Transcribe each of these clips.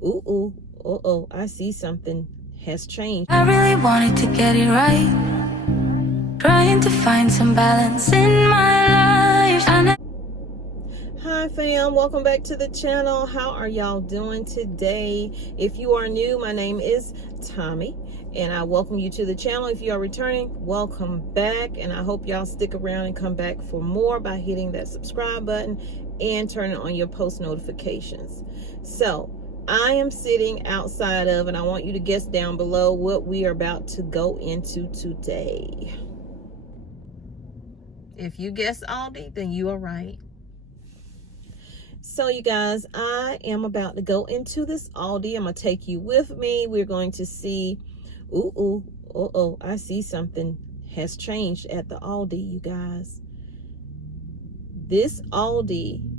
Ooh, I see something has changed. I really wanted to get it right, trying to find some balance in my life. Hi fam, welcome back to the channel. How are y'all doing today? If you are new, my name is Tommy and I welcome you to the channel. If you are returning, welcome back, and I hope y'all stick around and come back for more by hitting that subscribe button and turning on your post notifications. So I am sitting outside of, and I want you to guess down below what we are about to go into today. If you guess Aldi, then you are right. So you guys, I am about to go into this Aldi. I'm going to take you with me. We're going to see, I see something has changed at the Aldi, you guys. This Aldi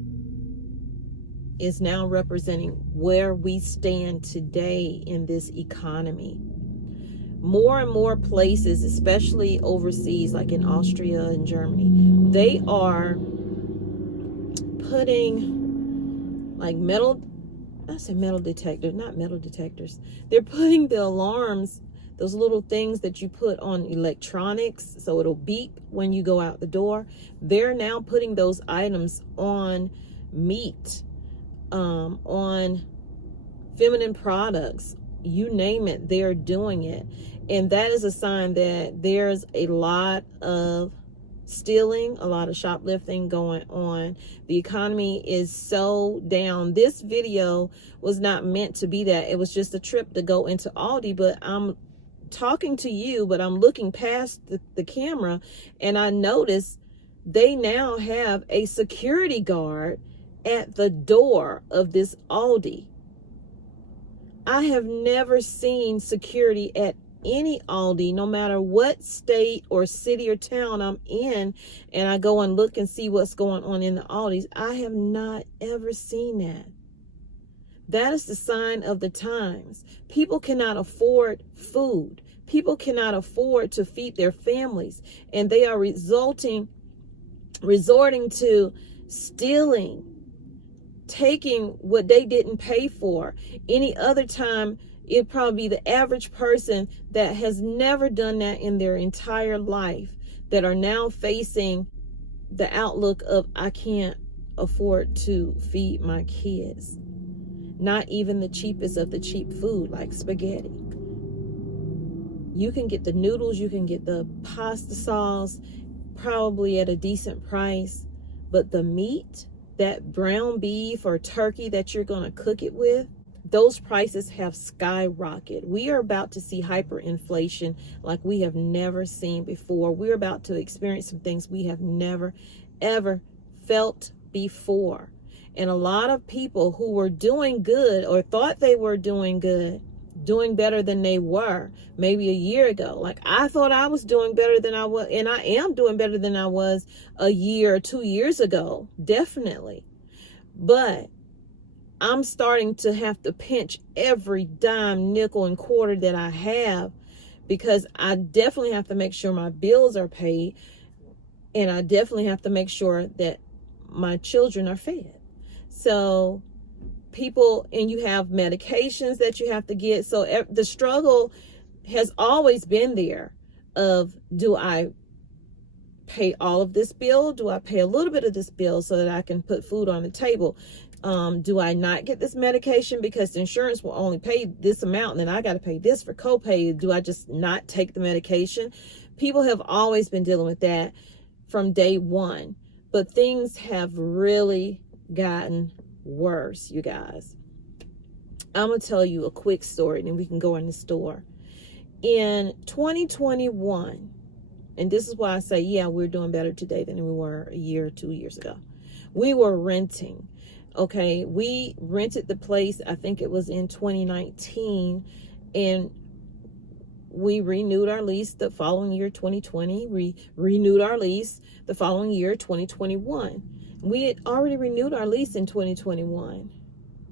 is now representing where we stand today in this economy. More and more places, especially overseas, like in Austria and Germany, they are putting like metal detectors, not metal detectors. They're putting the alarms, those little things that you put on electronics so it'll beep when you go out the door. They're now putting those items on meat, on feminine products, you name it, they're doing it. And that is a sign that there's a lot of stealing, a lot of shoplifting going on. The economy is so down. This video was not meant to be that. It was just a trip to go into Aldi, but I'm talking to you, but I'm looking past the camera, and I notice they now have a security guard at the door of this Aldi. I have never seen security at any Aldi, no matter what state or city or town I'm in, and I go and look and see what's going on in the Aldis. I have not ever seen that. That is the sign of the times. People cannot afford food. People cannot afford to feed their families, and they are resorting to stealing, taking what they didn't pay for. Any other time, it'd probably be the average person that has never done that in their entire life that are now facing the outlook of, I can't afford to feed my kids. Not even the cheapest of the cheap food like spaghetti. You can get the noodles, you can get the pasta sauce, probably at a decent price, but the meat, that brown beef or turkey that you're going to cook it with, those prices have skyrocketed. We are about to see hyperinflation like we have never seen before. We're about to experience some things we have never, ever felt before. And a lot of people who were doing good or thought they were doing good, doing better than they were maybe a year ago. Like I thought I was doing better than I was, and I am doing better than I was a year or 2 years ago, definitely. But I'm starting to have to pinch every dime, nickel, and quarter that I have, because I definitely have to make sure my bills are paid, and I definitely have to make sure that my children are fed. So people, and you have medications that you have to get. So the struggle has always been there of, do I pay all of this bill? Do I pay a little bit of this bill so that I can put food on the table? Do I not get this medication because the insurance will only pay this amount, and then I got to pay this for copay? Do I just not take the medication? People have always been dealing with that from day one, but things have really gotten worse, you guys. I'm going to tell you a quick story, and then we can go in the store. In 2021, and this is why I say, yeah, we're doing better today than we were a year or 2 years ago. We were renting. Okay, we rented the place, I think it was in 2019, and we renewed our lease the following year, 2020. We renewed our lease the following year, 2021. We had already renewed our lease in 2021,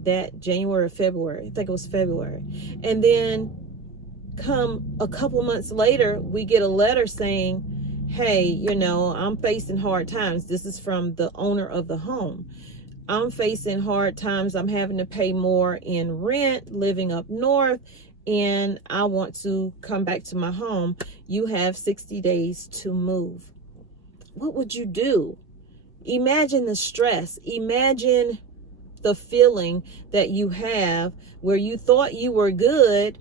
that January or February. I think it was February. And then come a couple months later, we get a letter saying, hey, I'm facing hard times. This is from the owner of the home. I'm facing hard times. I'm having to pay more in rent living up north, and I want to come back to my home. You have 60 days to move. What would you do? Imagine the stress. Imagine the feeling that you have where you thought you were good.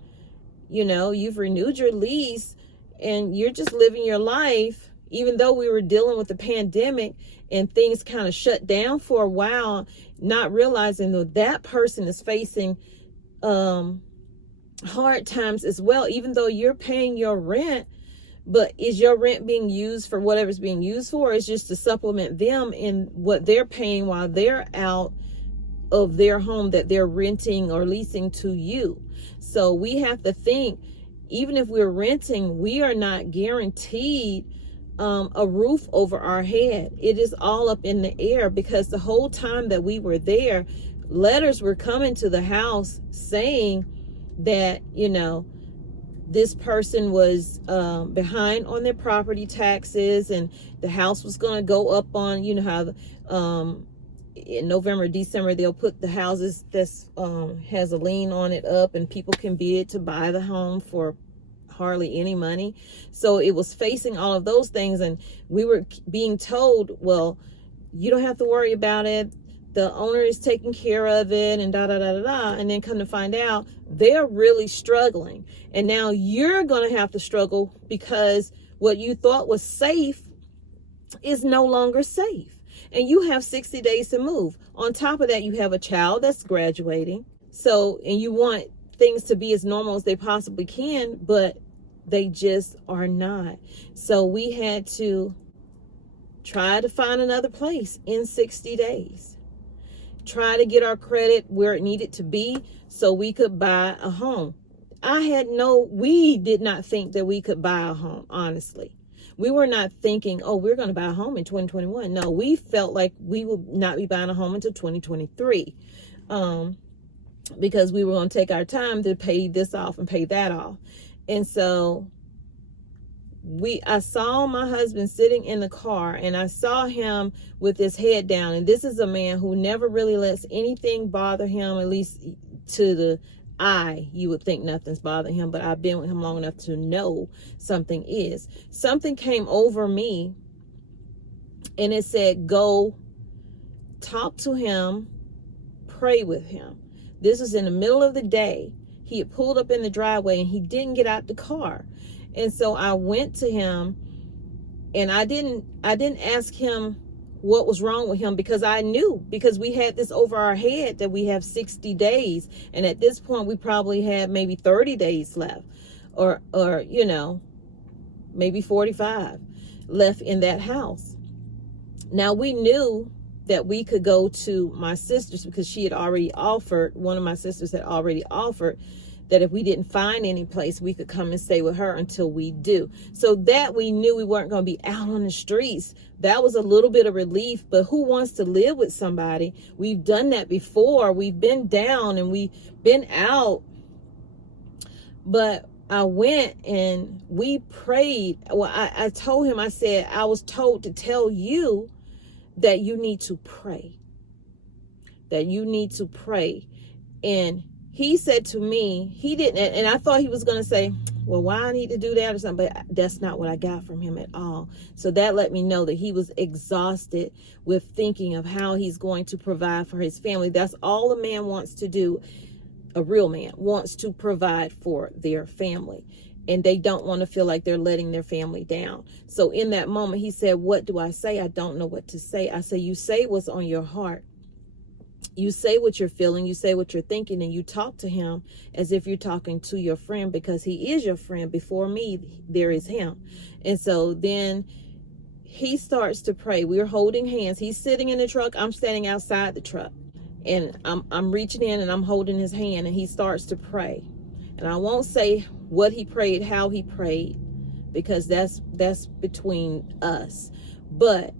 You know, you've renewed your lease and you're just living your life, even though we were dealing with the pandemic and things kind of shut down for a while, not realizing that that person is facing hard times as well, even though you're paying your rent. But is your rent being used for whatever's being used for? It's just to supplement them in what they're paying while they're out of their home that they're renting or leasing to you. So we have to think, even if we're renting, we are not guaranteed a roof over our head. It is all up in the air, because the whole time that we were there, letters were coming to the house saying that, you know, this person was behind on their property taxes, and the house was going to go up on, you know how in November, December, they'll put the houses that's has a lien on it up, and people can bid to buy the home for hardly any money. So it was facing all of those things, and we were being told, well, you don't have to worry about it, the owner is taking care of it, and da da da da da. And then come to find out, they're really struggling, and now you're going to have to struggle, because what you thought was safe is no longer safe. And you have 60 days to move. On top of that, you have a child that's graduating. So, and you want things to be as normal as they possibly can, but they just are not. So we had to try to find another place in 60 days. Try to get our credit where it needed to be so we could buy a home. We did not think that we could buy a home, honestly. We were not thinking, oh, we're going to buy a home in 2021. No, we felt like we would not be buying a home until 2023, because we were going to take our time to pay this off and pay that off. And so I saw my husband sitting in the car, and I saw him with his head down. And this is a man who never really lets anything bother him, at least to the eye. You would think nothing's bothering him, but I've been with him long enough to know something is. Something came over me, and it said, go talk to him, pray with him. This was in the middle of the day. He had pulled up in the driveway, and he didn't get out the car. And so I went to him, and I didn't ask him what was wrong with him, because I knew, because we had this over our head that we have 60 days. And at this point, we probably had maybe 30 days left, or, you know, maybe 45 left in that house. Now, we knew that we could go to my sister's, because she had already offered, one of my sisters had already offered that if we didn't find any place, we could come and stay with her until we do. So that we knew we weren't going to be out on the streets. That was a little bit of relief, but who wants to live with somebody? We've done that before. We've been down and we've been out. But I went and we prayed. Well, I told him, I said, I was told to tell you that you need to pray. That you need to pray. And he said to me, he didn't, and I thought he was going to say, well, why I need to do that or something, but that's not what I got from him at all. So that let me know that he was exhausted with thinking of how he's going to provide for his family. That's all a man wants to do. A real man wants to provide for their family, and they don't want to feel like they're letting their family down. So in that moment, he said, what do I say? I don't know what to say. I say, you say what's on your heart. You say what you're feeling, you say what you're thinking, and you talk to him as if you're talking to your friend, because he is your friend. Before me, there is him. And so then he starts to pray. We're holding hands. He's sitting in the truck. I'm standing outside the truck, and I'm reaching in and I'm holding his hand, and he starts to pray. And I won't say what he prayed, how he prayed, because that's between us. But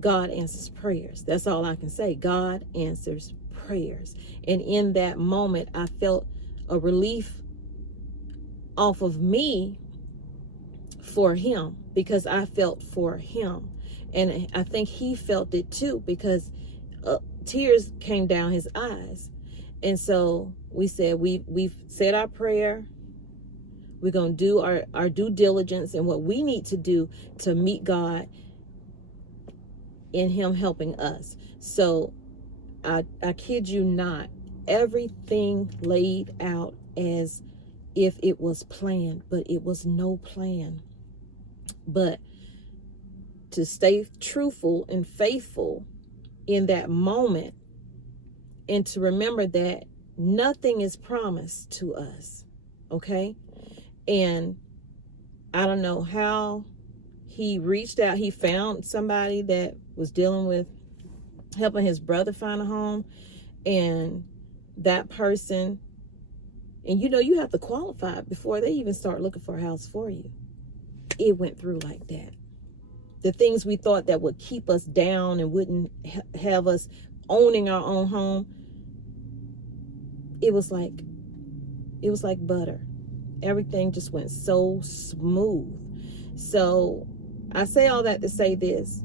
God answers prayers. That's all I can say. God answers prayers. And in that moment, I felt a relief off of me for him, because I felt for him. And I think he felt it too, because tears came down his eyes. And so we said, we've said our prayer. We're going to do our due diligence and what we need to do to meet God in him helping us. So I kid you not, everything laid out as if it was planned, but it was no plan. But to stay truthful and faithful in that moment, and to remember that nothing is promised to us, okay? And I don't know how he reached out. He found somebody that was dealing with helping his brother find a home, and that person, and you have to qualify before they even start looking for a house for you. It went through like that. The things we thought that would keep us down and wouldn't have us owning our own home, it was like butter. Everything just went so smooth. So I say all that to say this: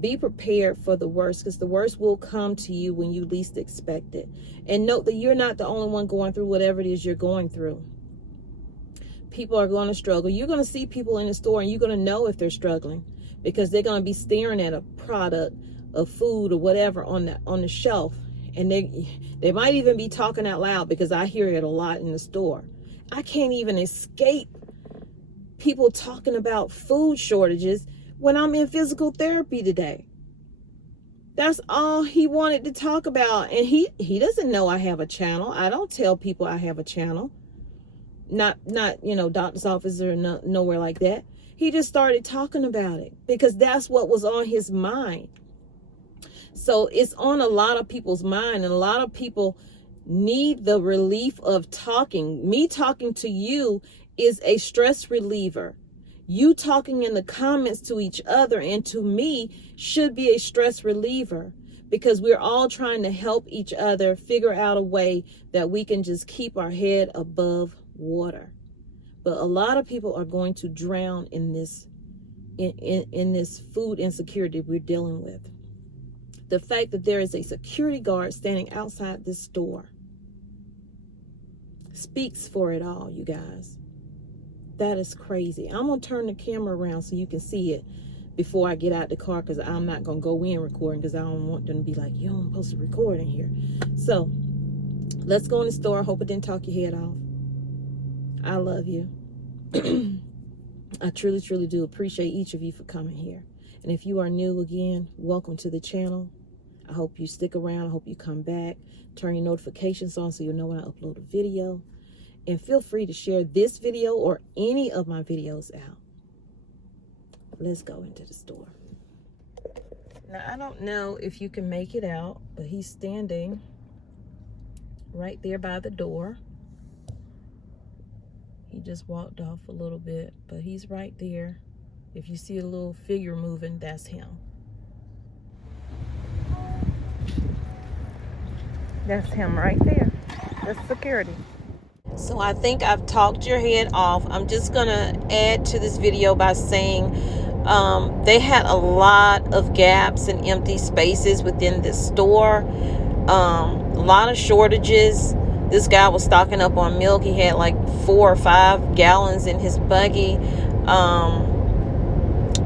be prepared for the worst, because the worst will come to you when you least expect it. And note that you're not the only one going through whatever it is you're going through. People are going to struggle. You're going to see people in the store, and you're going to know if they're struggling, because they're going to be staring at a product of food or whatever on the shelf, and they might even be talking out loud, because I hear it a lot in the store. I can't even escape people talking about food shortages when I'm in physical therapy today. That's all he wanted to talk about. And he doesn't know I have a channel. I don't tell people I have a channel. Not doctor's office or nowhere like that. He just started talking about it because that's what was on his mind. So it's on a lot of people's mind, and a lot of people need the relief of talking. Me talking to you is a stress reliever. You talking in the comments to each other and to me should be a stress reliever, because we're all trying to help each other figure out a way that we can just keep our head above water. But a lot of people are going to drown in this food insecurity we're dealing with. The fact that there is a security guard standing outside this store speaks for it all, you guys. That is crazy. I'm going to turn the camera around so you can see it before I get out the car, because I'm not going to go in recording, because I don't want them to be like, you don't supposed to record in here. So let's go in the store. I hope it didn't talk your head off. I love you. I truly, truly do appreciate each of you for coming here. And if you are new again, welcome to the channel. I hope you stick around. I hope you come back. Turn your notifications on so you'll know when I upload a video. And feel free to share this video or any of my videos out. Let's go into the store. Now, I don't know if you can make it out, but he's standing right there by the door. He just walked off a little bit, but he's right there. If you see a little figure moving, that's him. That's him right there. That's security. So I think I've talked your head off. I'm just going to add to this video by saying they had a lot of gaps and empty spaces within this store. A lot of shortages. This guy was stocking up on milk. He had like 4 or 5 gallons in his buggy.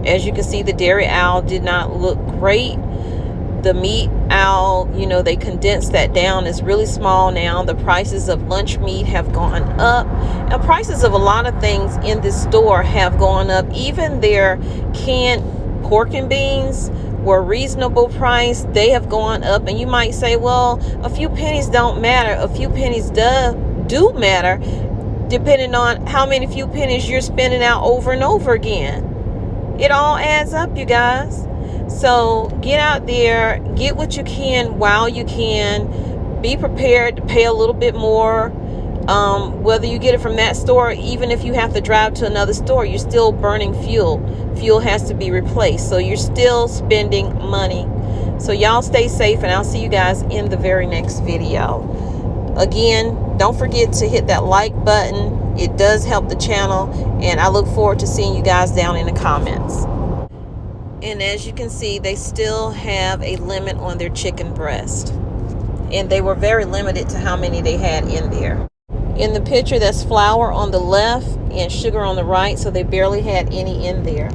As you can see, the dairy aisle did not look great. The meat aisle, they condensed that down. It's really small now. The prices of lunch meat have gone up. And prices of a lot of things in this store have gone up. Even their canned pork and beans were reasonable price. They have gone up. And you might say, well, a few pennies don't matter. A few pennies do matter, depending on how many few pennies you're spending out over and over again. It all adds up, you guys. So get out there, get what you can while you can. Be prepared to pay a little bit more. Whether you get it from that store, even if you have to drive to another store, you're still burning fuel. Fuel has to be replaced. So you're still spending money. So y'all stay safe, and I'll see you guys in the very next video. Again, don't forget to hit that like button. It does help the channel, and I look forward to seeing you guys down in the comments. And as you can see, they still have a limit on their chicken breast. And they were very limited to how many they had in there. In the picture, that's flour on the left and sugar on the right, so they barely had any in there.